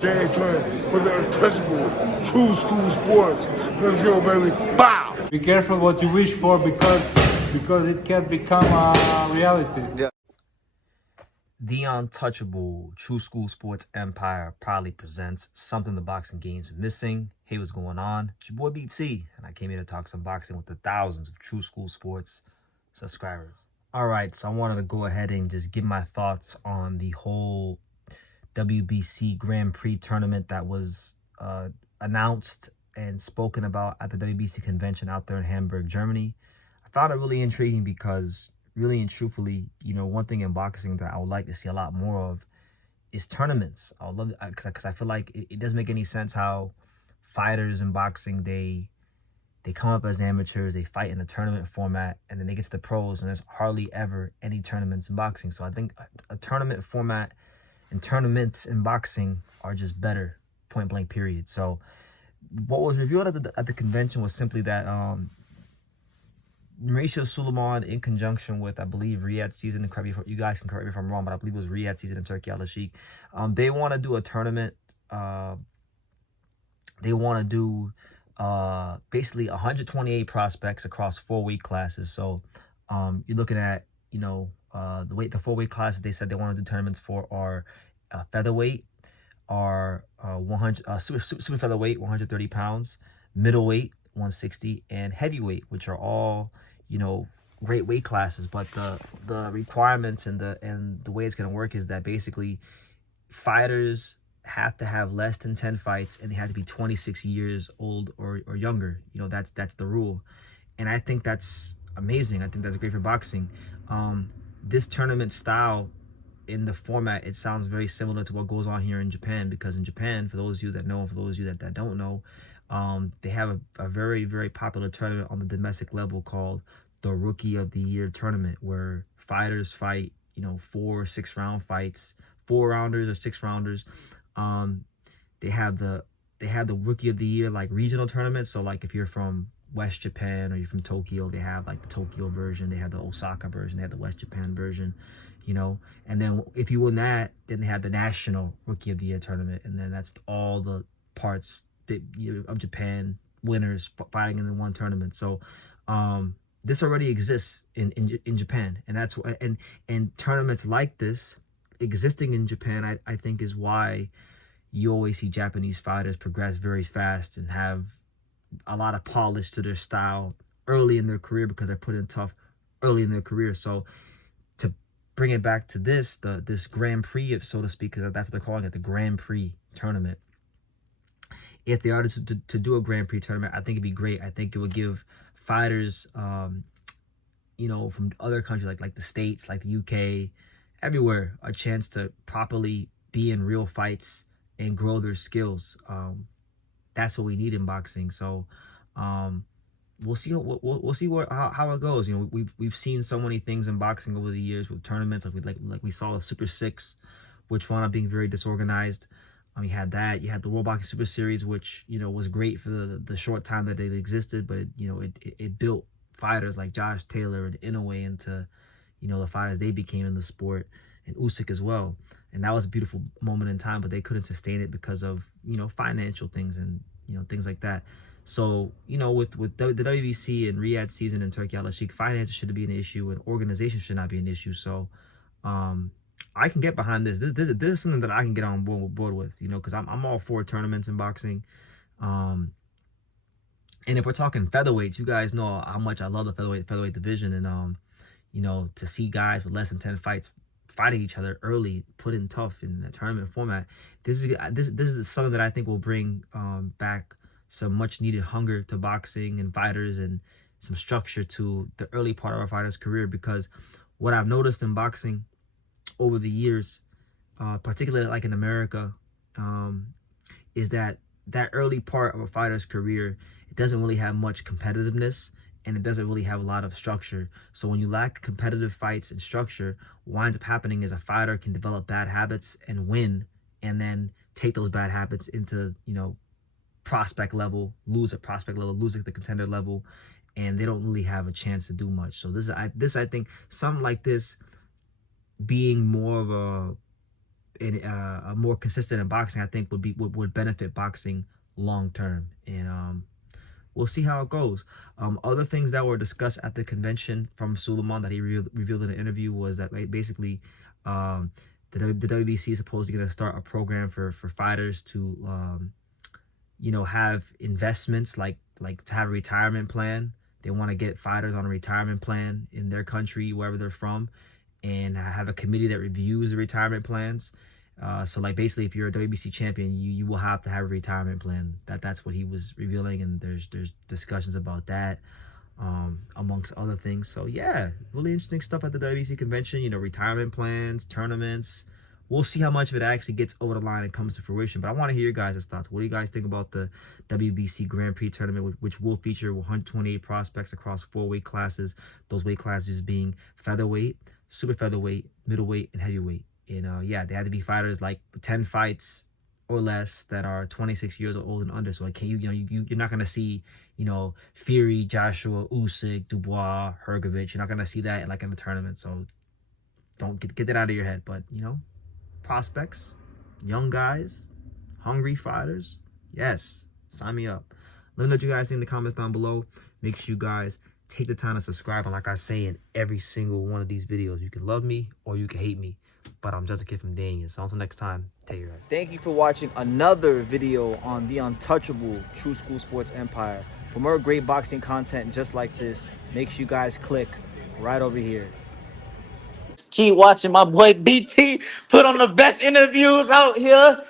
James Turner for the untouchable true school sports. Let's go, baby. Bow. Be careful what you wish for because it can become a reality. Yeah. The untouchable True School Sports Empire proudly presents something the boxing game's missing. Hey, what's going on? It's your boy BT, and I came here to talk some boxing with the thousands of True School Sports subscribers. All right, so I wanted to go ahead and just give my thoughts on the whole WBC Grand Prix tournament that was announced and spoken about at the WBC convention out there in Hamburg, Germany. I found it really intriguing because really and truthfully, you know, one thing in boxing that I would like to see a lot more of is tournaments. I would love it because I feel like it doesn't make any sense how fighters in boxing, they come up as amateurs, they fight in a tournament format, and then they get to the pros, and there's hardly ever any tournaments in boxing. So I think a tournament format and tournaments in boxing are just better, point blank, period. So what was revealed at the convention was simply that Mauricio Suleiman, in conjunction with, I believe, Riyadh Season, and you guys can correct me if I'm wrong, but I believe it was Riyadh Season and Turki Alalshikh. They want to do a tournament. They want to do basically 128 prospects across 4 weight classes. So you're looking at, you know, the 4 weight classes they said they want to do tournaments for are featherweight, are 100 super featherweight, 130 pounds, middleweight, 160, and heavyweight, which are all, you know, great weight classes. But the requirements and the way it's going to work is that basically fighters have to have less than 10 fights, and they have to be 26 years old or younger. You know, that's the rule, and I think that's amazing. I think that's great for boxing. This tournament style in the format, it sounds very similar to what goes on here in Japan, because in Japan, for those of you that know and for those of you that don't know, they have a very, very popular tournament on the domestic level called the Rookie of the Year tournament, where fighters fight, you know, 4 6-round fights, 4-rounders or 6-rounders. They have the Rookie of the Year like regional tournaments. So like if you're from West Japan or you're from Tokyo, they have like the Tokyo version, they have the Osaka version, they have the West Japan version, you know. And then if you win that, then they have the National Rookie of the Year tournament, and then that's all the parts of Japan winners fighting in one tournament. So this already exists in Japan, and that's and tournaments like this existing in Japan, I think, is why you always see Japanese fighters progress very fast and have a lot of polish to their style early in their career, because they're put in tough early in their career. So to bring it back to this Grand Prix, so to speak, because that's what they're calling it, the Grand Prix tournament. If they are to do a Grand Prix tournament, I think it'd be great. I think it would give fighters, you know, from other countries like the States, like the UK, everywhere, a chance to properly be in real fights and grow their skills. That's what we need in boxing. So we'll see how it goes. You know, we've seen so many things in boxing over the years with tournaments, like we saw the Super 6, which wound up being very disorganized. You had that. You had the World Boxing Super Series, which, you know, was great for the short time that it existed, but it built fighters like Josh Taylor and Inoue into, you know, the fighters they became in the sport, and Usyk as well. And that was a beautiful moment in time, but they couldn't sustain it because of, you know, financial things and, you know, things like that. So, you know, with the WBC and Riyadh Season and Turki Alalshikh, finance shouldn't be an issue, and organization should not be an issue. So I can get behind this. This is something that I can get on board with, you know, because I'm all for tournaments in boxing. And if we're talking featherweights, you guys know how much I love the featherweight division, and you know, to see guys with less than 10 fights fighting each other early, put in tough in a tournament format, this is something that I think will bring back some much needed hunger to boxing and fighters, and some structure to the early part of our fighters' career. Because what I've noticed in boxing over the years, particularly like in America, is that early part of a fighter's career, it doesn't really have much competitiveness, and it doesn't really have a lot of structure. So when you lack competitive fights and structure, what winds up happening is a fighter can develop bad habits and win, and then take those bad habits into, you know, prospect level, lose at prospect level, lose at the contender level, and they don't really have a chance to do much. So I think something like this being more of more consistent in boxing, I think would benefit boxing long term. And we'll see how it goes. Other things that were discussed at the convention from Suleiman that he revealed in an interview was that basically the WBC is supposed to get to start a program for fighters to have investments, like to have a retirement plan. They want to get fighters on a retirement plan in their country, wherever they're from, and have a committee that reviews the retirement plans. So like basically, if you're a WBC champion, you will have to have a retirement plan. That's what he was revealing, and there's discussions about that, amongst other things. So yeah, really interesting stuff at the WBC convention. Retirement plans, tournaments. We'll see how much of it actually gets over the line and comes to fruition. But I want to hear your guys' thoughts. What do you guys think about the WBC Grand Prix tournament, which will feature 128 prospects across 4 weight classes? Those weight classes being featherweight, super featherweight, middleweight, and heavyweight. And yeah, they had to be fighters like 10 fights or less that are 26 years old and under. So like, you're not gonna see, Fury, Joshua, Usyk, Dubois, Hrgovic. You're not gonna see that like in the tournament. So don't get that out of your head. But prospects, young guys, hungry fighters, yes, sign me up. Let me know what you guys think in the comments down below. Make sure you guys take the time to subscribe. And like I say in every single one of these videos, you can love me or you can hate me, but I'm just a kid from Daniel. So until next time, take care, guys. Thank you for watching another video on the untouchable True School Sports Empire. For more great boxing content just like this, make sure you guys click right over here. Keep watching my boy BT put on the best interviews out here.